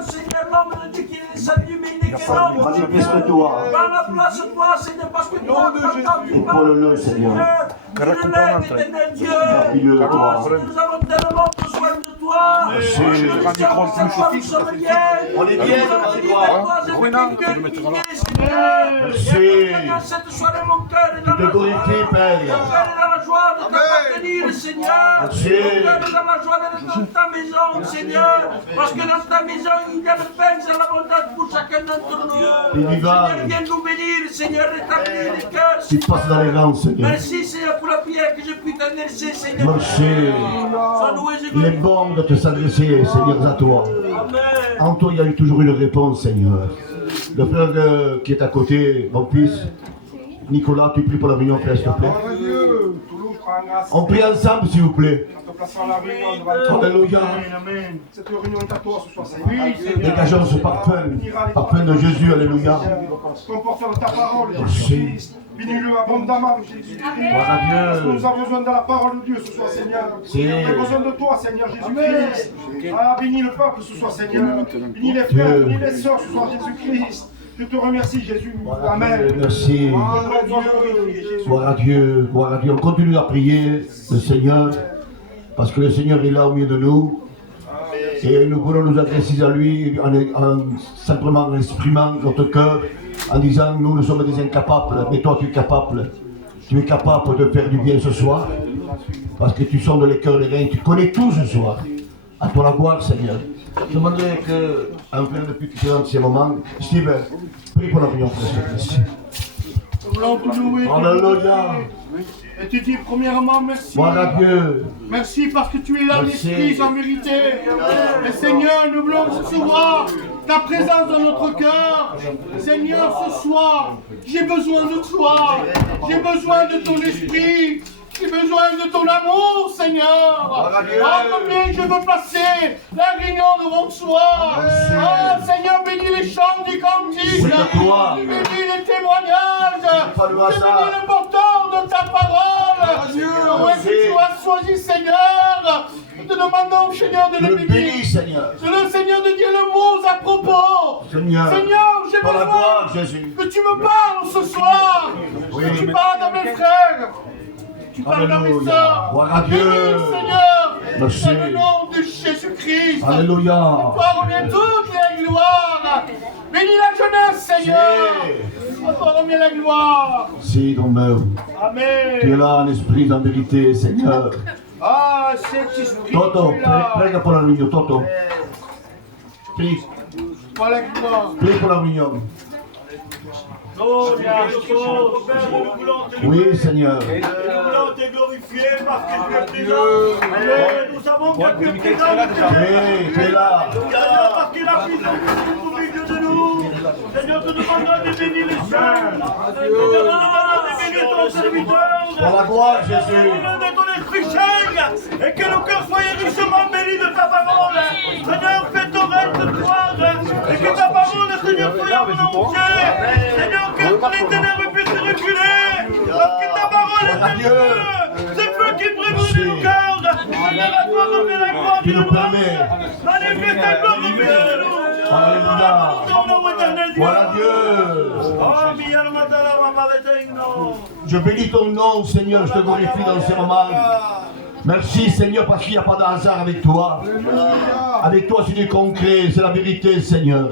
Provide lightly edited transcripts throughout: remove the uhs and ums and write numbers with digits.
Seigneur, l'homme de Dieu qui est salut, mais il n'est que l'homme. Manifeste-toi. Dans la place de toi, Seigneur, parce que toi, tu Épaule-le, Seigneur. tu relèves, éternel Dieu. Dis-le, toi. Seigneur, nous avons tellement besoin de toi. Nous sommes bien. On est bien devant toi. Merci. Cette soirée, mon cœur est dans Je te la joie. glorifie, Père. Mon cœur est dans la joie de t'appartenir, Seigneur. Merci. Mon cœur est dans la joie d'être dans ta maison, Seigneur. Parce que dans ta maison, il y a le pain et l'abondance pour chacun d'entre nous. Vivant. Seigneur, viens nous bénir, Seigneur, rétablir les cœurs. Tu passes dans les rangs, Seigneur. Merci, Seigneur, pour la prière que je puis t'adresser, Seigneur. Merci. Sois loué, je Il est bon de te s'adresser, Seigneur, à toi. Amen. En toi, il y a eu toujours une réponse, Seigneur. Le frère qui est à côté, mon fils, Nicolas, tu pries pour la réunion, frère, s'il te plaît. On prie ensemble, s'il vous plaît. Alléluia. Cette réunion est à toi ce soir, Seigneur. Dégageons ce parfum, parfum de Jésus, alléluia. Ton porteur de ta parole, Merci. Jésus-Christ. Bénis-le abondamment, Jésus-Christ. Gloire à Parce que Dieu. nous avons besoin de la parole de Dieu ce soir, Seigneur. Si. On a besoin de toi, Seigneur Jésus-Christ. Ah, bénis le peuple ce soir, Seigneur. Bénis les frères, bénis les sœurs ce soir, Jésus-Christ. Je te remercie, Jésus. Amen. Merci. Gloire à Dieu, gloire à Dieu. On continue à prier le Seigneur, parce que le Seigneur est là au milieu de nous. Et nous voulons nous adresser à lui simplement en exprimant notre cœur, en disant, nous sommes des incapables, mais toi tu es capable. Tu es capable de faire du bien ce soir, parce que tu sondes les cœurs, les reins, tu connais tout ce soir. À toi la gloire, Seigneur. Je demanderais qu'un frère depuis que tu es dans ces moments, Steve, prie pour la prière, Christ. Nous voulons te louer. Alléluia. Et tu dis premièrement merci. Gloire à Dieu. Merci parce que tu es là, Merci. l'Esprit sans vérité. Et Seigneur, nous voulons recevoir ta présence dans notre cœur. Seigneur, ce soir, j'ai besoin de toi. J'ai besoin de ton esprit. J'ai besoin de ton amour, Seigneur. Ah, combien je veux passer la réunion devant toi. Ah, Seigneur, bénis les chants du cantique. C'est à toi. Bénis les témoignages. Bénis le porteur de ta parole. Oui, que tu as choisi, Seigneur. Nous te demandons, Seigneur, de le Le bénis, bénir. Seigneur. De le Seigneur de dire le mot à propos. Seigneur. Seigneur, j'ai Par la gloire, besoin Jésus. que tu me parles ce soir. Oui. Que tu parles à mes frères. Tu parles à mes Alléluia. sœurs. Gloire à Dieu. Bénis, Seigneur. Merci. Dans le nom de Jésus-Christ. Alléluia. Toi revient toute la gloire. Bénis la jeunesse, Seigneur. À toi revient la gloire. Si, ton meurt. Amen. Tu es là en esprit, en vérité, Seigneur. Ah, cet esprit. Toto, tu es là. prega pour la réunion, Toto. Prie, Toi la gloire. prie pour la réunion. Oh, Père, nous voulons te Oui, Seigneur. nous voulons te glorifier parce que tu es présent. Nous savons que tu es présent. Oui, tu es là. Seigneur, parce que la puissance est au milieu de nous. Seigneur, te demandons de bénir les saints. Seigneur, te demandons de bénir ton serviteur. Pour la gloire, Jésus. De ton esprit Saint, et que nos cœurs soient richement bénis de ta parole. Seigneur, fais ton règne de gloire, et que ta parole, Seigneur, soit abondante. Seigneur, que les ténèbres puissent reculer, parce que ta parole est Dieu. Ce feu qui brûle nos cœurs. Seigneur, à toi remet la gloire. Tu nous permets. Manifeste ta gloire au milieu de nous. Alléluia. Ton nom éternel Dieu. Gloire à Dieu. Oh, Miguel Matala, Mama Leteino. Je bénis ton nom, Seigneur, je te glorifie dans ces moments. Merci, Seigneur, parce qu'il n'y a pas de hasard avec toi. Avec toi, c'est du concret, c'est la vérité, Seigneur.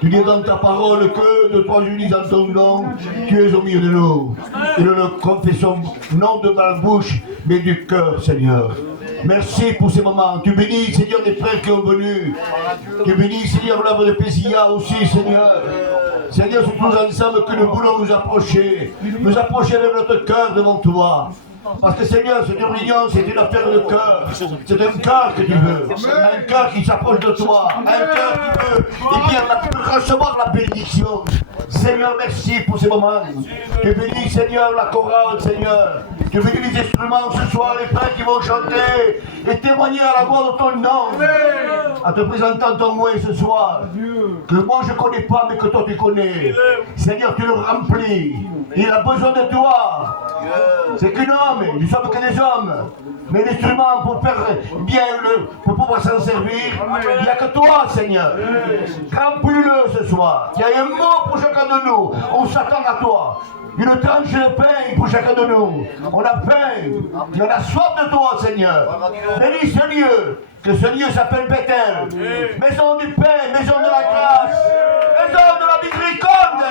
Tu dis dans ta parole que de toi, je dis dans ton nom, tu es au milieu de nous. Et nous le confessons non de ma bouche, mais du cœur, Seigneur. Merci pour ces moments. Tu bénis, Seigneur, des frères qui sont venus. Tu bénis, Seigneur, l'œuvre de Pésia aussi, Seigneur. Seigneur, c'est tous ensemble que nous voulons nous approcher avec notre cœur devant toi. Parce que Seigneur, cette réunion, c'est une affaire de cœur. C'est un cœur que tu veux. Un cœur qui s'approche de toi. Un cœur qui veut recevoir la bénédiction. Seigneur, merci pour ces moments. Tu bénis, Seigneur, la chorale, Seigneur. Tu bénis les instruments ce soir, les frères qui vont chanter et témoigner à la gloire de ton nom. En te présentant ton mouet ce soir, que moi je ne connais pas, mais que toi tu connais. Seigneur, tu le remplis. Il a besoin de toi. C'est qu'un homme, nous sommes que des hommes. Mais l'instrument pour faire bien, pour pouvoir s'en servir, il n'y a que toi, Seigneur. Remplis-le ce soir. Il y a un mot pour chacun de nous. On s'attend à toi. Une tranche de pain pour chacun de nous. On a faim. Et on a soif de toi, Seigneur. Bénis ce lieu. Que ce lieu s'appelle Bethel. Maison du pain, maison de la grâce. Maison de la miséricorde.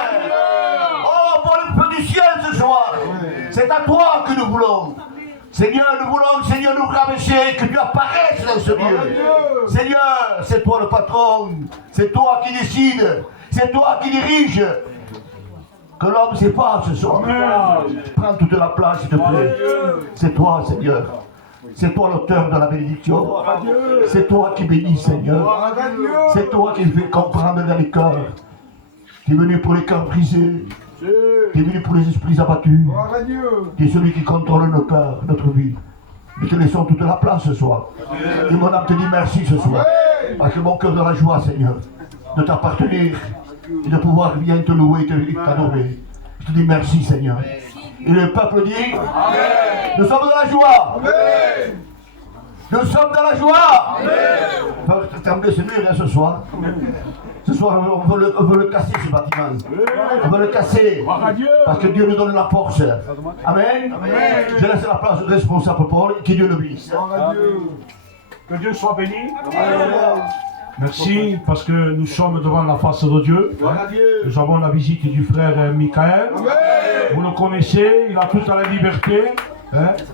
Oh, pour le feu du ciel ce soir. C'est à toi que nous voulons. Seigneur, nous voulons, Seigneur, nous rabaisser, que tu apparaisses dans ce lieu. Seigneur, c'est toi le patron. C'est toi qui décide. C'est toi qui dirige. Que l'homme s'efface ce soir. Prends toute la place, s'il te plaît. C'est toi, Seigneur. C'est toi l'auteur de la bénédiction. C'est toi qui bénis, Seigneur. C'est toi qui fais comprendre dans les cœurs. Tu es venu pour les cœurs brisés. Tu es venu pour les esprits abattus. Tu es celui qui contrôle nos cœurs, notre vie. Nous te laissons toute la place ce soir. Et mon âme te dit merci ce soir. Parce que mon cœur de la joie, Seigneur, de t'appartenir et de pouvoir bien te louer et t'adorer. Je te dis merci, Seigneur. Et le peuple dit, nous sommes dans la joie. Nous sommes dans la joie. On va trembler ce mur ce soir. Ce soir, on veut le casser, ce bâtiment. On veut le casser. Parce que Dieu nous donne la force. Amen. Je laisse la place au responsable Paul. Que Dieu le bénisse. Que Dieu soit béni. Merci, parce que nous sommes devant la face de Dieu. Nous avons la visite du frère Michael. Vous le connaissez, il a toute la liberté.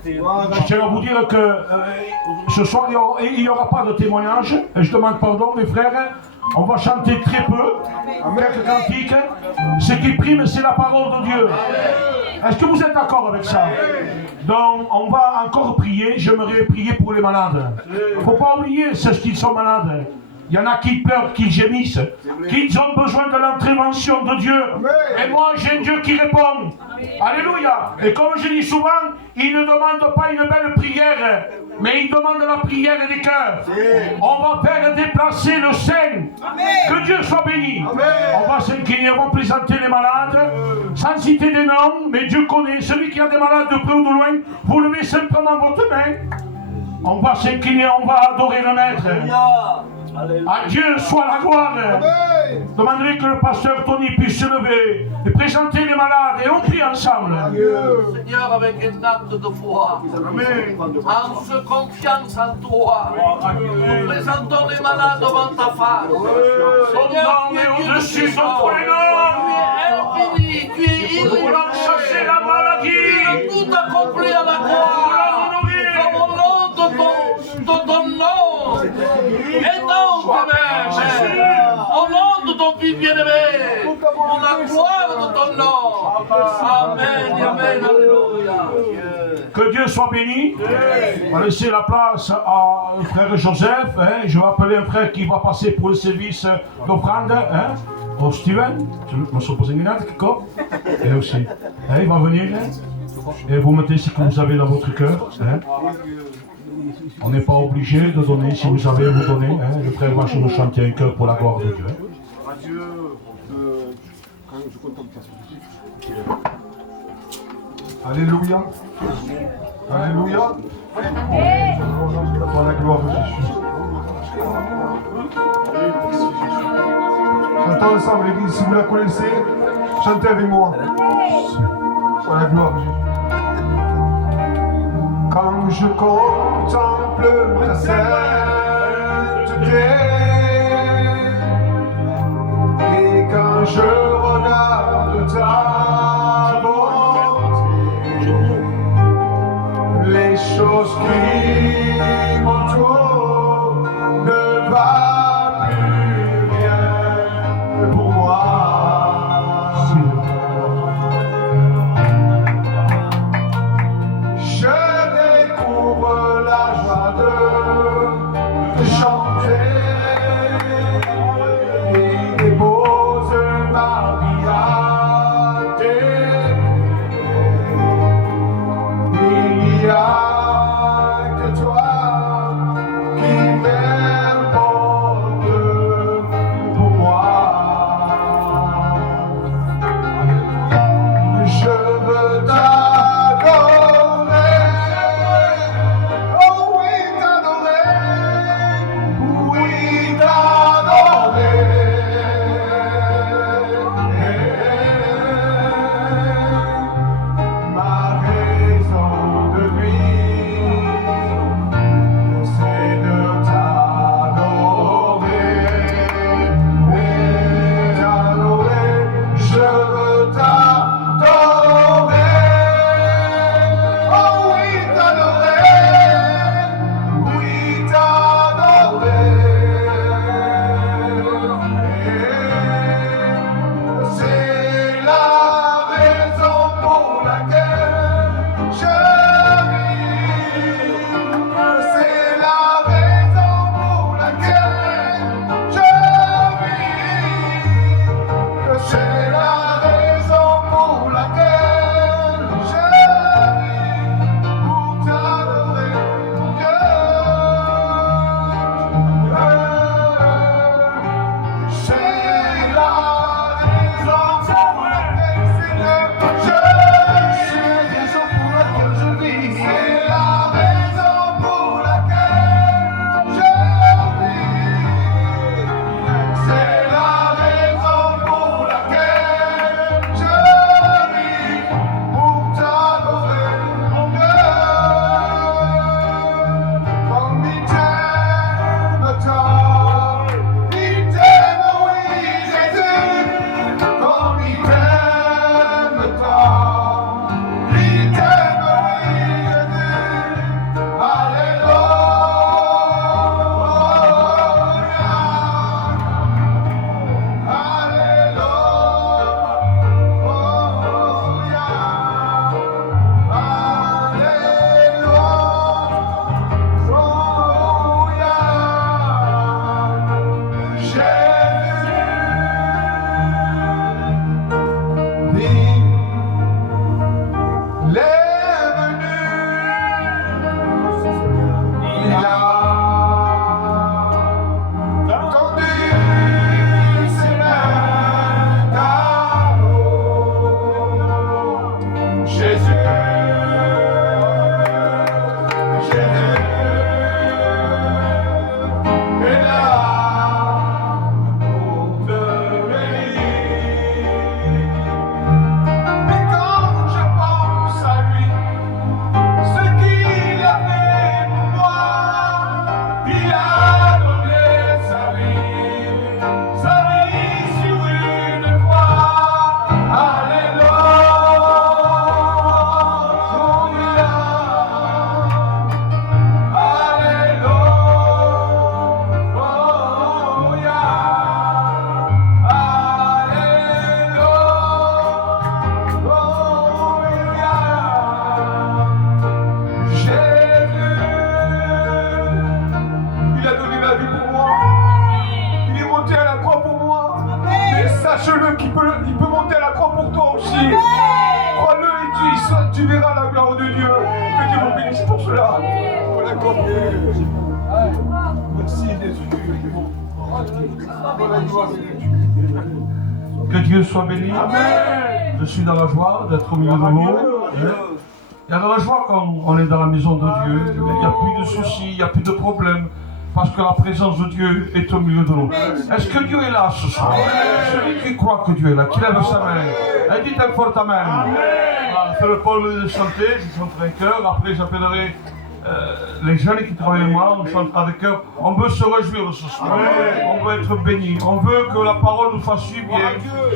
Je tiens à vous dire que ce soir, il n'y aura pas de témoignage. Je demande pardon, mes frères. On va chanter très peu, quelques cantiques. Ce qui prime, c'est la parole de Dieu. Est-ce que vous êtes d'accord avec ça? Donc, on va encore prier. J'aimerais prier pour les malades. Il ne faut pas oublier ceux qui sont malades. Il y en a qui pleurent, qui gémissent, qui ont besoin de l'intervention de Dieu. Et moi, j'ai un Dieu qui répond. Alléluia. Et comme je dis souvent, il ne demande pas une belle prière, mais il demande la prière des cœurs. On va faire déplacer le sein. Que Dieu soit béni. On va s'incliner, on va présenter les malades, sans citer des noms, mais Dieu connaît. Celui qui a des malades de près ou de loin, vous levez simplement votre main. On va s'incliner, on va adorer le Maître. À Dieu soit la gloire. Demanderai que le pasteur Tony puisse se lever et présenter les malades et on prie ensemble. Seigneur, avec un acte de foi, en se confiance en toi, nous présentons les malades devant ta face. Seigneur, tu es Dieu au-dessus de tous les noms. Tu es infini, tu es Nous voulons chasser la maladie. Tu as tout accompli à la croix. Comme au nom de ton nom. Et donc, au nom de ton Fils bien-aimé, pour la gloire de ton nom. Amen, amen, alléluia. Que Dieu soit béni. On va laisser la place à frère Joseph. Je vais appeler un frère qui va passer pour le service d'offrande. Oh, Steven, je me suis posé une minute, quoi. Et aussi. Il va venir. Et vous mettez ce que vous avez dans votre cœur. On n'est pas obligé de donner. Si vous avez, vous donnez. Le frère va nous chanter un cœur pour la gloire de Dieu. Alléluia. Alléluia. Pour la gloire de Jésus. Chantons ensemble l'église, si vous la connaissez, chantez avec moi. Pour la gloire de Jésus. Quand je contemple ta sainteté et quand je regarde ta bonté, les choses qui m'entourent ne valent plus rien pour moi. Je découvre la joie de chanter sache-le qu'il peut, il peut monter à la croix pour toi aussi. Crois-le et tu verras la gloire de Dieu. Que Dieu vous bénisse pour cela. Voilà, merci Jésus. Que Dieu soit béni. Amen. Je suis dans la joie d'être au milieu de vous. Il y a de la joie quand on est dans la maison de Dieu. Il n'y a plus de soucis, il n'y a plus de problèmes. Parce que la présence de Dieu est au milieu de nous. Est-ce que Dieu est là ce soir? Celui qui croit que Dieu est là, qui lève sa main. Et dites un fort Amen. Voilà, c'est le Paul de chanter, je chanterai un chœur. Après j'appellerai les jeunes qui travaillent avec moi, on chantera des chœurs. On veut se réjouir ce soir. On veut être béni. On veut que la parole nous fasse du bien,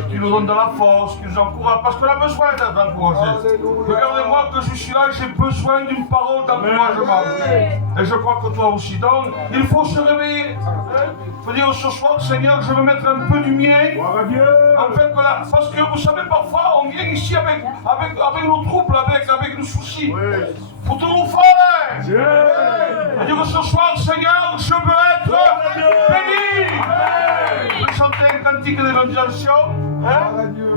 qu'il nous donne de la force, qu'il nous encourage. Parce qu'on a besoin d'être encouragé. Regardez-moi que je suis là, j'ai besoin d'une parole d'encouragement. Et je crois que toi aussi. Donc, il faut se réveiller. Il faut dire ce soir, Seigneur, je veux mettre un peu du mien. En fait, voilà. Parce que vous savez, parfois, on vient ici avec nos troubles, avec nos soucis. Pour tout nous faire. Et dire que ce soir, Seigneur, je veux être béni. Je vais chanter un cantique d'évangélisation.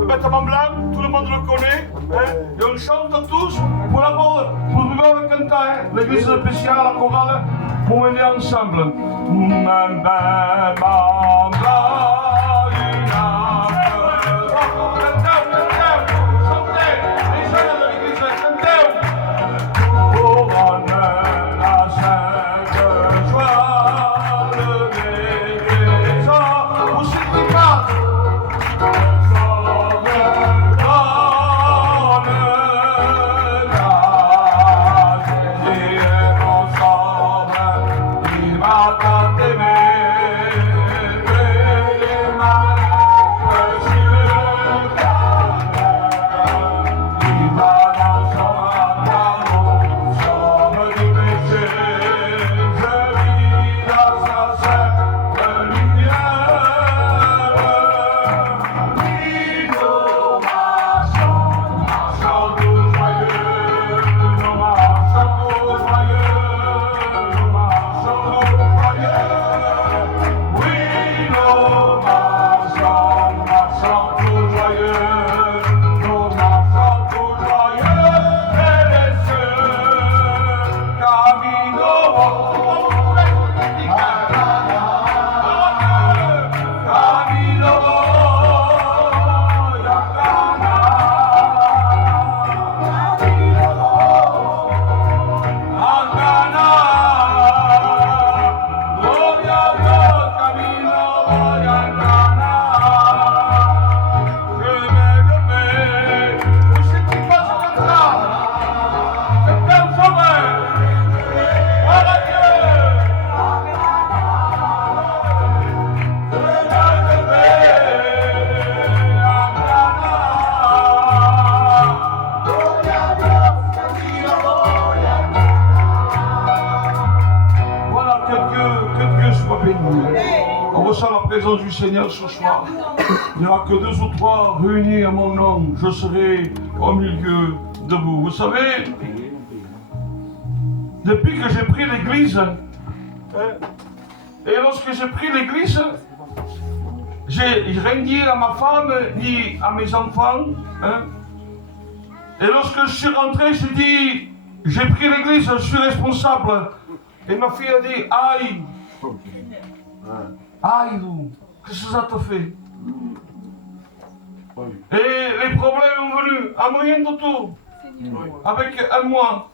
Vêtement blanc, tout le monde le connaît. Et on chante tous pour la mort, pour le cantar. L'église spéciale, la chorale, pour venir ensemble. Du Seigneur ce soir. Il n'y aura que 2 ou 3 réunis à mon nom. Je serai au milieu de vous. Vous savez, depuis que j'ai pris l'église, et lorsque j'ai pris l'église, j'ai rien dit à ma femme ni à mes enfants. Et lorsque je suis rentré, j'ai dit, j'ai pris l'église, je suis responsable. Et ma fille a dit, aïe. Aïe, qu'est-ce que ça te fait? Et les problèmes sont venus à moyen de tout. Avec un mois.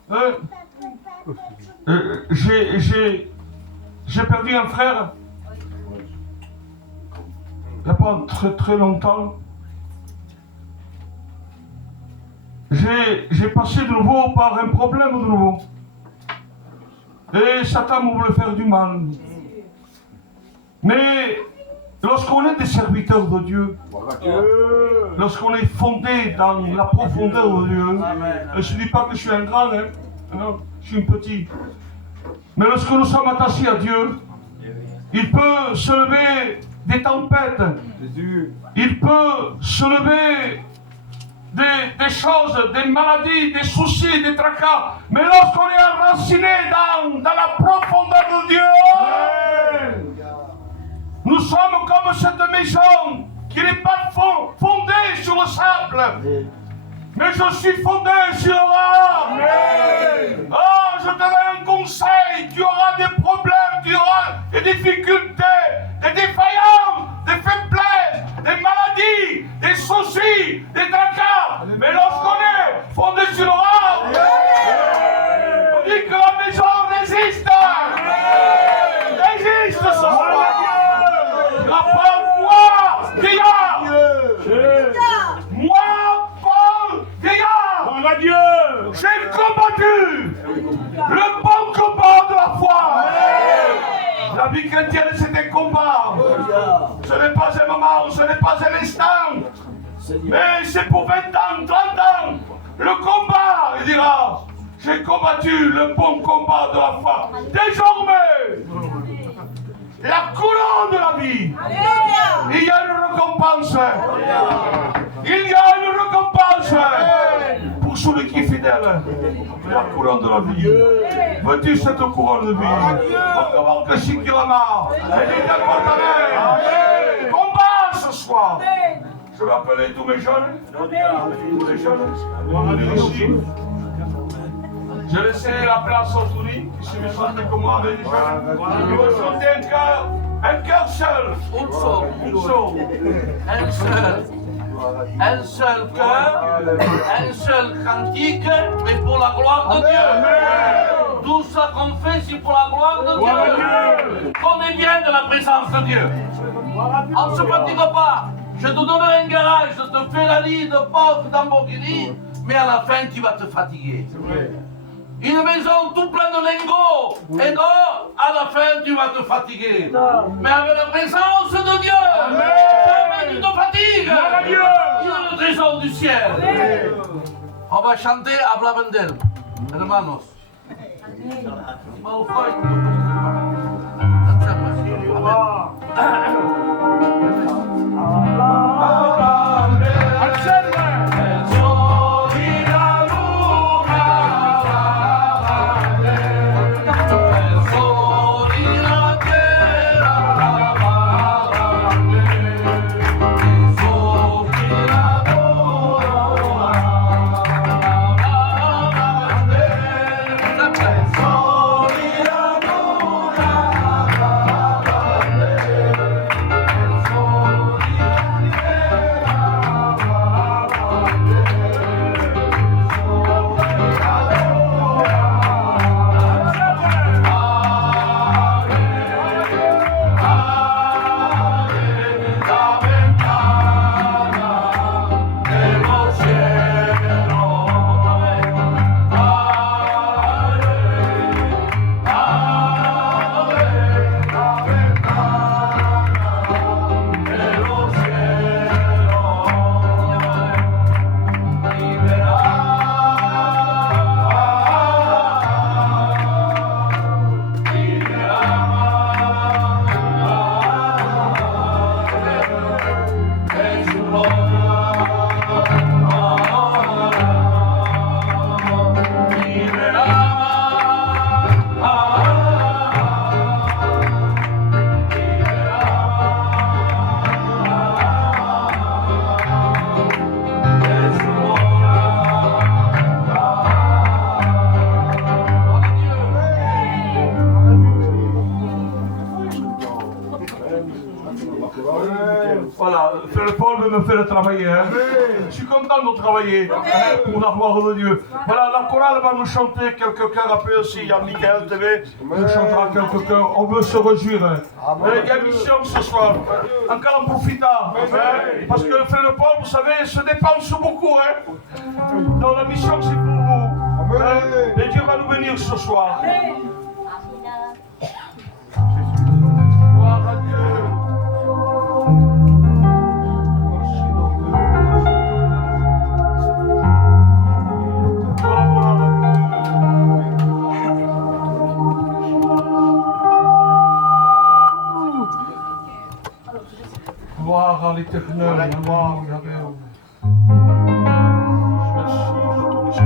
J'ai perdu un frère. Il n'y a pas très très longtemps. J'ai passé de nouveau par un problème de nouveau. Et Satan me voulait faire du mal. Mais lorsqu'on est des serviteurs de Dieu, lorsqu'on est fondé dans la profondeur de Dieu, je ne dis pas que je suis un grand, non, je suis un petit. Mais lorsque nous sommes attachés à Dieu, il peut se lever des tempêtes, il peut se lever des choses, des maladies, des soucis, des tracas. Mais lorsqu'on est enraciné dans la profondeur de Dieu, nous sommes comme cette maison qui n'est pas fondé sur le sable, mais je suis fondé sur l'or. Oh, je te donne un conseil, tu auras des problèmes, tu auras des difficultés, des défaillances, des faiblesses, des maladies, des soucis, des tracas, mais lorsqu'on est fondé sur l'or, on dit que la maison résiste. Résiste ce soir. La parole, moi, vieillard. Moi, Paul, vieillard. J'ai combattu le bon combat de la foi. La vie chrétienne, c'est un combat. Ce n'est pas un moment, ce n'est pas un instant. Mais c'est pour 20 ans, 30 ans. Le combat, il dira, j'ai combattu le bon combat de la foi. Désormais, la couronne de la vie, il y a une récompense. Il y a une récompense pour celui qui est fidèle. La couronne de la vie. Veux-tu cette couronne de vie? Comment que si tu en as, combat ce soir. Je vais appeler tous mes jeunes. Tous les jeunes. On va venir ici. Je laisserai la place aux souris qui se chantent comme moi avec les jeunes. Ils vont chanter un cœur seul. Une seule. Un seul cœur, un seul cantique, mais pour la gloire de Dieu. Tout ça qu'on fait, c'est pour la gloire de Dieu. Qu'on est bien de la présence de Dieu. On ne se fatigue pas. Je te donnerai un garage, je te fais la lit de porte d'Amborghini, mais à la fin, tu vas te fatiguer. Une maison tout plein de lingots, et donc, à la fin, tu vas te fatiguer. Mais avec la présence de Dieu, jamais tu te fatigues. Il y a le trésor du ciel. On va chanter à Blavendel, hermanos. Voilà, le Paul me fait le travailler. Hein. Je suis content de travailler pour la gloire de Dieu. Voilà, la chorale va nous chanter quelques chœurs. Après aussi, il y a Michael TV, nous chantera quelques chœurs. On veut se réjouir. Hein. Il y a mission ce soir. Encore en profita. Hein. Parce que le Paul, vous savez, se dépense beaucoup. Hein. Donc la mission, c'est pour vous. Hein. Et Dieu va nous bénir ce soir. Gloire à Dieu. Gloire à l'Éternel, gloire à Dieu. Merci.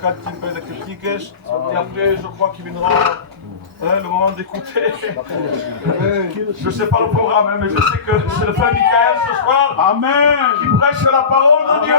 cantine pour les critiques. Et après, je crois qu'il viendra le moment d'écouter. Je ne sais pas le programme, hein, mais je sais que c'est le frère Michael ce soir. Amen. Qui prêche la parole de Dieu.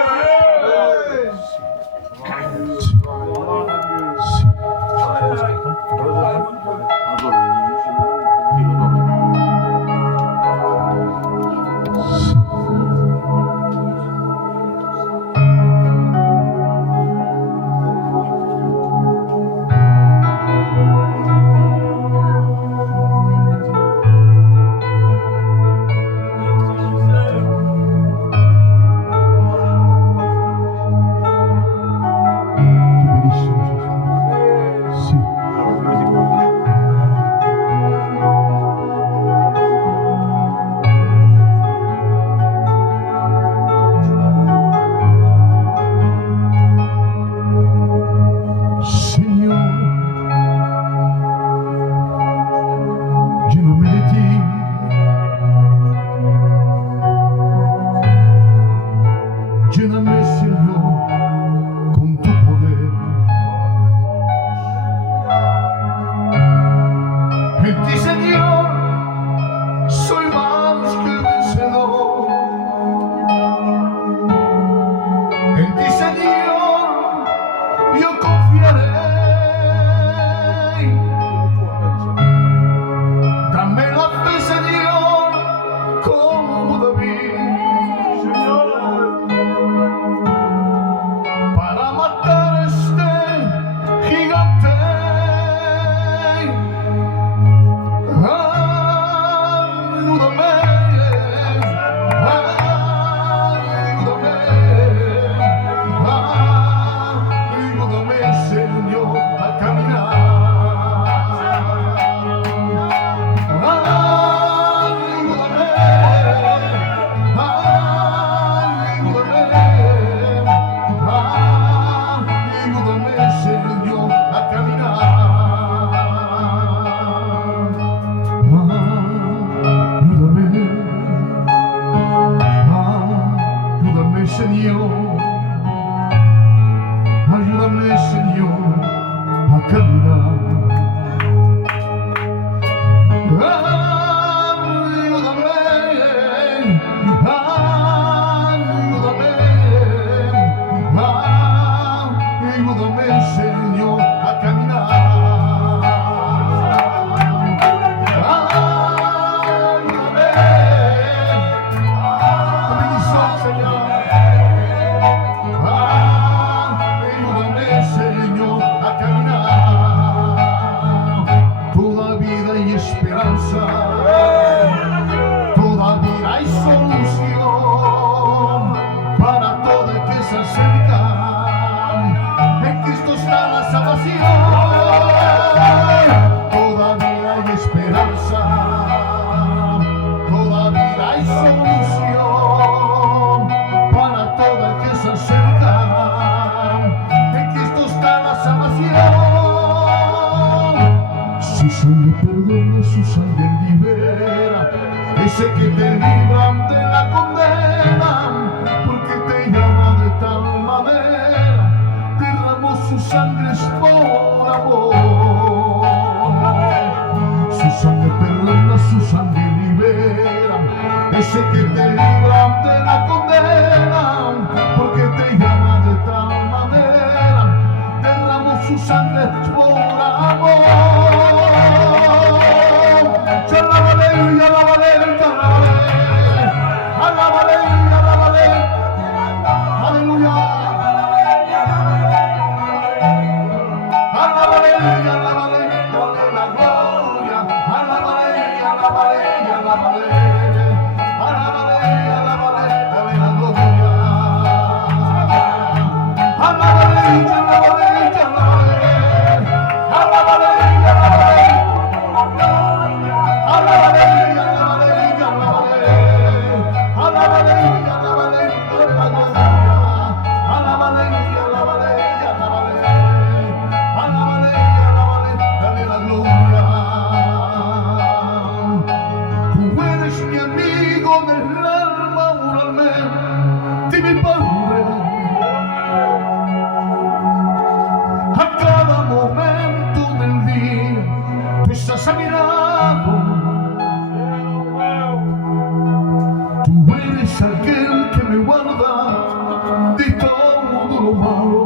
lo malo.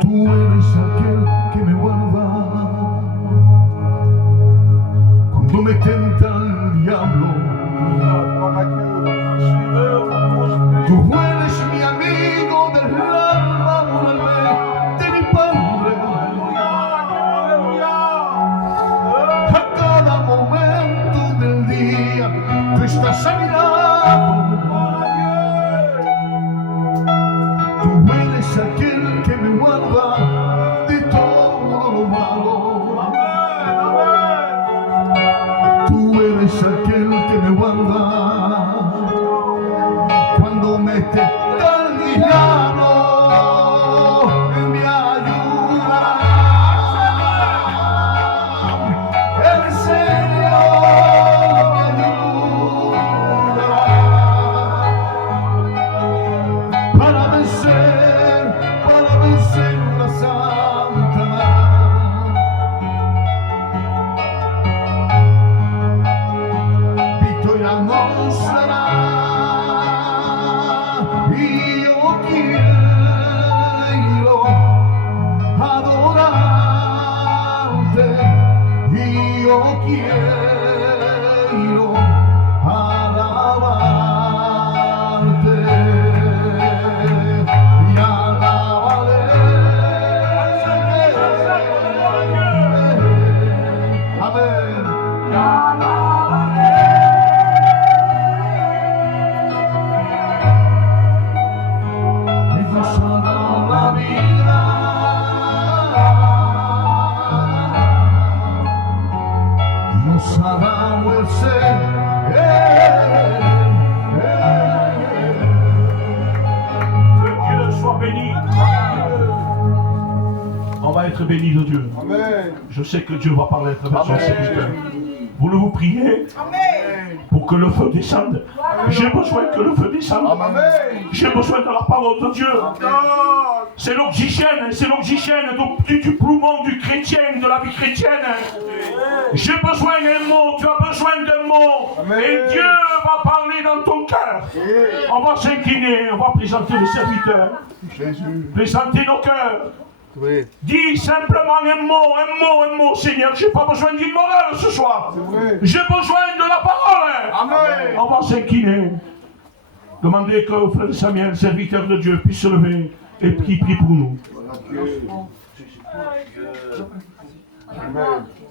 Tú eres aquel que me guarda cuando me tenta el diablo. Tú eres mi amigo del alma, de mi padre. A cada momento del día tú estás a mi lado. Tú eres aquel que me guarda de todo lo malo. Tú eres aquel que me guarda cuando me tenta el diablo. Me ayuda. El Señor me ayuda para vencer la santa mano. Vittoria non sarà, io quiero adorarte, io quiero alabarte y alabaré. Amén. Y nos ha dado la vida, nos ha dado el ser. Que Dieu soit béni. On va être béni de Dieu. Je sais que Dieu va parler à travers son serviteur. Voulez-vous prier pour que le feu descende? J'ai besoin que le feu descende. J'ai besoin de la parole de Dieu. C'est l'oxygène du poumon du chrétien, de la vie chrétienne. J'ai besoin d'un mot, tu as besoin d'un mot. Et Dieu va parler dans ton cœur. On va s'incliner, on va présenter le serviteur. Présenter nos cœurs. Dis simplement un mot, Seigneur. J'ai pas besoin d'une morale ce soir. J'ai besoin de la parole. Amen. On va s'incliner. Demandez que frère Samuel, serviteur de Dieu, puisse se lever et prie pour nous.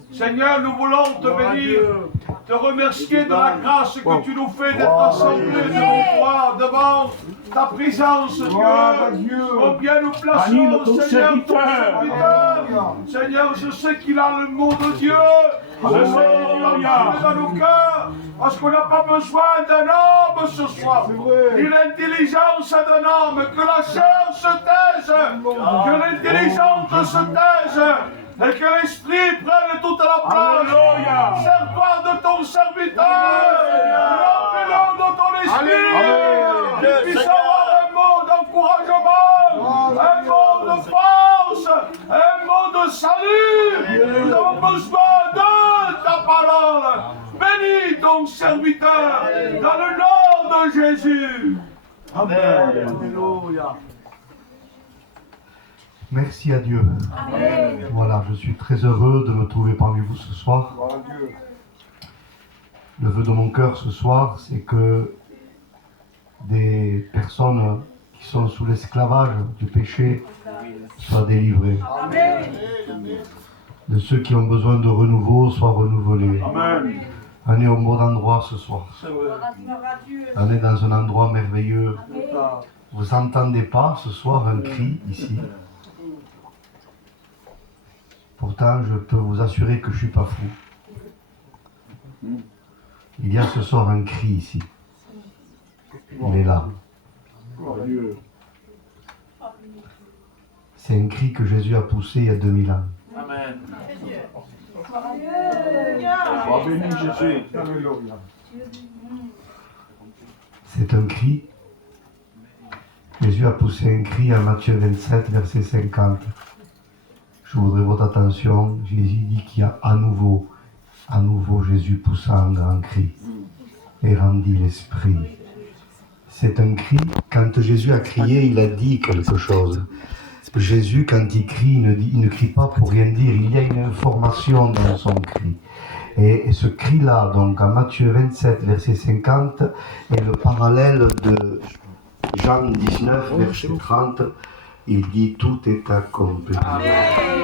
Seigneur, nous voulons te bénir, te remercier de la grâce que tu nous fais d'être assemblés devant toi, devant ta présence, Dieu. Combien nous plaçons, Seigneur, ton serviteur. Seigneur, je sais qu'il a le mot de Dieu. Je sais qu'il va parler dans nos cœurs, parce qu'on n'a pas besoin d'un homme ce soir, ni l'intelligence d'un homme, que la chair se taise, que l'intelligence se taise. Et que l'Esprit prenne toute la place. Sers-toi de ton serviteur. Remplis-le de ton Esprit. Qu'il puisse avoir un mot d'encouragement, un mot de force, un mot de salut. Nous avons besoin de ta parole. Bénis ton serviteur dans le nom de Jésus. Amen. Alléluia. Merci à Dieu. Amen. Voilà, je suis très heureux de me trouver parmi vous ce soir. Le vœu de mon cœur ce soir, c'est que des personnes qui sont sous l'esclavage du péché soient délivrées. Amen. De ceux qui ont besoin de renouveau soient renouvelés. Amen. On est au bon endroit ce soir. On est dans un endroit merveilleux. Vous n'entendez pas ce soir un cri ici. Pourtant, je peux vous assurer que je ne suis pas fou. Il y a ce soir un cri ici. Il est là. C'est un cri que Jésus a poussé il y a 2000 ans. Amen. C'est un cri. Jésus a poussé un cri à Matthieu 27, verset 50. Je voudrais votre attention. Jésus dit qu'il y a à nouveau Jésus poussa un grand cri et rendit l'esprit. c'est un cri. Quand Jésus a crié, il a dit quelque chose. Jésus, quand il crie, il ne crie pas pour rien dire. Il y a une information dans son cri. Et ce cri-là, donc en Matthieu 27, verset 50, est le parallèle de Jean 19, verset 30. Il dit tout est accompli. Amen.